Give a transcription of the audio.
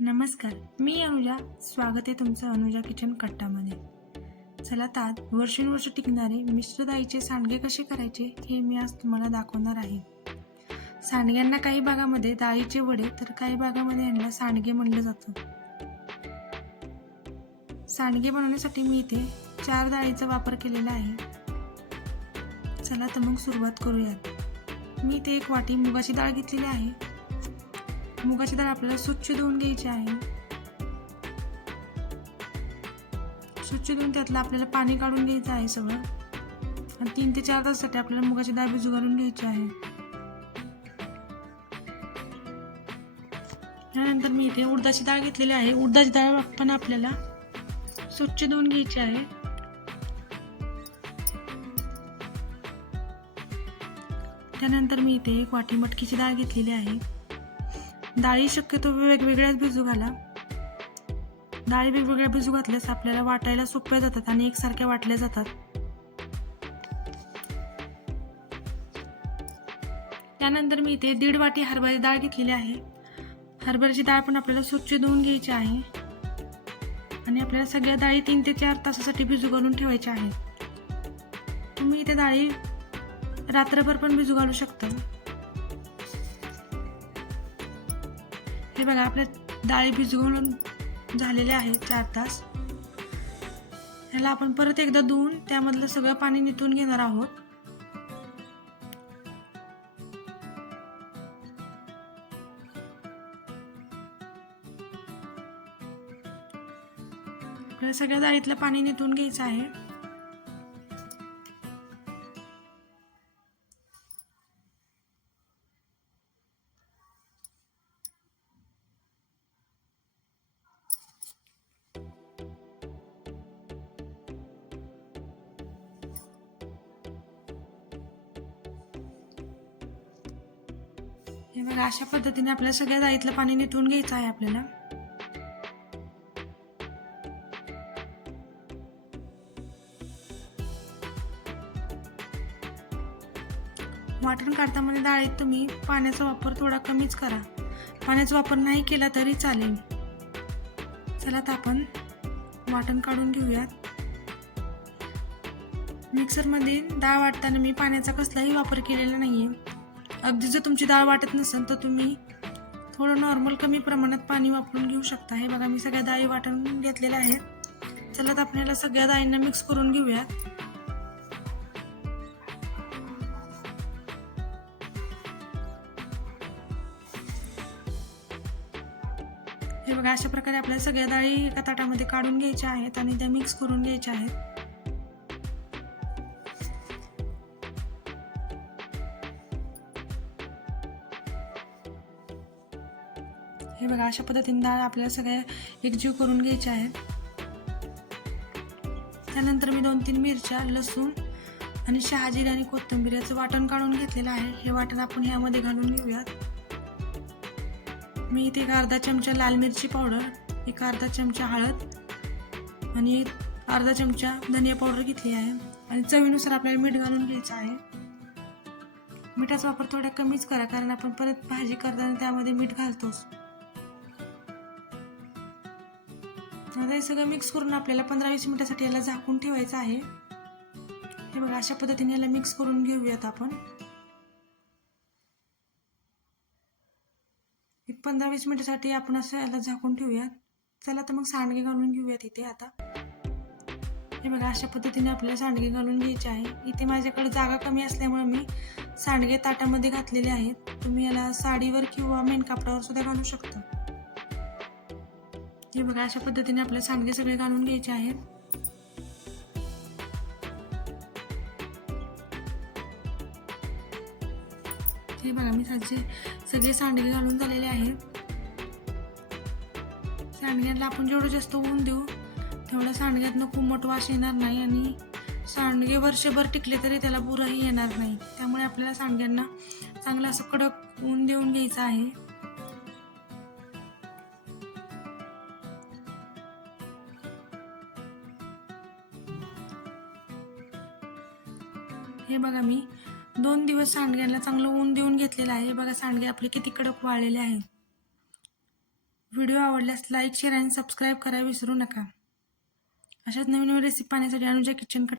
नमस्कार मी अनुजा. स्वागत आहे तुमचं अनुजा किचन कट्टामध्ये. चला तात वर्षानुवर्ष टिकणारे मिश्र सांडगे कसे करायचे हे मी आज तुम्हाला दाखवणार आहे. सांडग्यांना काही भागामध्ये डाळीचे वडे तर काही भागामध्ये यांना सांडगे म्हणलं जातं. सांडगे बनवण्यासाठी मी इथे चार डाळीचा वापर केलेला आहे. चला तर मग सुरुवात करूयात. मी इथे एक वाटी मुगाची डाळ घेतलेली आहे. मुगाची डाळ आपल्याला स्वच्छ धुवून घ्यायची आहे. स्वच्छ धुवून त्यातलं आपल्याला पाणी काढून घ्यायचं आहे सगळं. आणि तीन ते चार तासासाठी आपल्याला मुगाची डाळ भिजू घालून घ्यायची आहे. त्यानंतर मी इथे उडदाची डाळ घेतलेली आहे. उडदाची डाळ पण आपल्याला स्वच्छ धुवून घ्यायची आहे. त्यानंतर मी इथे एक वाटी मटकीची डाळ घेतलेली आहे. डाळी शक्यतो वेगवेगळ्याच भिजू घाला. डाळी वेगवेगळ्या भिजू घातल्यास आपल्याला वाटायला सोप्या जातात आणि एकसारख्या वाटल्या जातात. त्यानंतर मी इथे दीड वाटी हरभऱ्याची डाळ घेतलेली आहे. हरभऱ्याची डाळ पण आपल्याला स्वच्छ धुवून घ्यायची आहे. आणि आपल्याला सगळ्या डाळी तीन ते चार तासासाठी भिजू घालून ठेवायच्या आहेत. तुम्ही इथे डाळी रात्रभर पण भिजू घालू शकता. हे बघा आपल्या डाळी भिजवून झालेले आहे आहेत चार तास. ह्याला आपण परत एकदा धुवून त्यामधलं सगळं पाणी निथून घेणार आहोत. आपल्याला सगळ्या डाळीतलं पाणी निथून घ्यायचं आहे. हे बघा अशा पद्धतीने आपल्या सगळ्या डाळीतलं पाणी निथून घ्यायचं आहे आपल्याला. वाटण काढतामध्ये डाळीत तुम्ही पाण्याचा वापर थोडा कमीच करा. पाण्याचा वापर नाही केला तरी चालेल. चला तर आपण वाटण काढून घेऊयात. मिक्सरमध्ये डाळ वाटताना मी पाण्याचा कसलाही वापर केलेला नाही आहे अगदी जर तुमची डाळ वाटत नसेल तर तुम्ही थोडं नॉर्मल कमी प्रमाणात पाणी वापरून घेऊ शकता. हे बघा मी सगळ्या डाळी वाटून घेतलेल्या आहेत. चला तर आपल्याला सगळ्या डाळींना मिक्स करून घेऊयात. हे बघा अशा प्रकारे आपल्याला सगळ्या डाळी एका ताटामध्ये काढून घ्यायच्या आहेत आणि त्या मिक्स करून घ्यायच्या आहेत. हे बघा अशा पद्धतीने डाळ आपल्याला सगळ्या एकजीव करून घ्यायची आहे त्यानंतर मी दोन तीन मिरच्या लसूण आणि शहाजीर आणि कोथिंबीर याचं वाटण काढून घेतलेलं आहे. हे वाटण आपण ह्यामध्ये घालून घेऊयात. मी इथे एक अर्धा चमचा लाल मिरची पावडर एक अर्धा चमचा हळद आणि एक अर्धा चमचा धनिया पावडर घेतली आहे आणि चवीनुसार आपल्याला मीठ घालून घ्यायचं आहे. मिठाचा वापर थोडा कमीच करा कारण आपण परत भाजी करताना त्यामध्ये मीठ घालतोच. आता हे सगळं मिक्स करून आपल्याला पंधरा वीस मिनिटासाठी याला झाकून ठेवायचं आहे. हे बघा अशा पद्धतीने याला मिक्स करून घेऊयात आपण. एक पंधरा वीस मिनिटासाठी आपण असं याला झाकून ठेवूयात. चला तर मग सांडगे घालून घेऊयात इथे आता. हे बघा अशा पद्धतीने आपल्याला सांडगे घालून घ्यायचे आहे. इथे माझ्याकडे जागा कमी असल्यामुळे मी सांडगे ताटामध्ये घातलेले आहेत. तुम्ही याला साडीवर किंवा मेन कापडावर सुद्धा घालू शकता. हे बघा अशा पद्धतीने आपले सांडगे सगळे घालून घ्यायचे आहेत. हे बघा मी साचे सगळे सांडगे घालून झालेले आहेत. सांडग्यातला आपण जेवढं जास्त ऊन देऊ तेवढं सांडग्यातनं कुमट वास येणार नाही आणि सांडगे वर्षभर टिकले तरी त्याला बुराही येणार नाही. त्यामुळे आपल्याला सांडग्यांना चांगलं असं कडक ऊन देऊन घ्यायचं आहे. हे बघा मी दोन दिवस सांडग्याला चांगलं ऊन देऊन घेतलेलं आहे. हे बघा सांडगे आपले किती कडक वाळलेले आहेत. व्हिडिओ आवडल्यास लाईक शेअर आणि सबस्क्राईब करायला विसरू नका. अशाच नवीन नवीन रेसिपी पाहण्यासाठी अनुजा किचन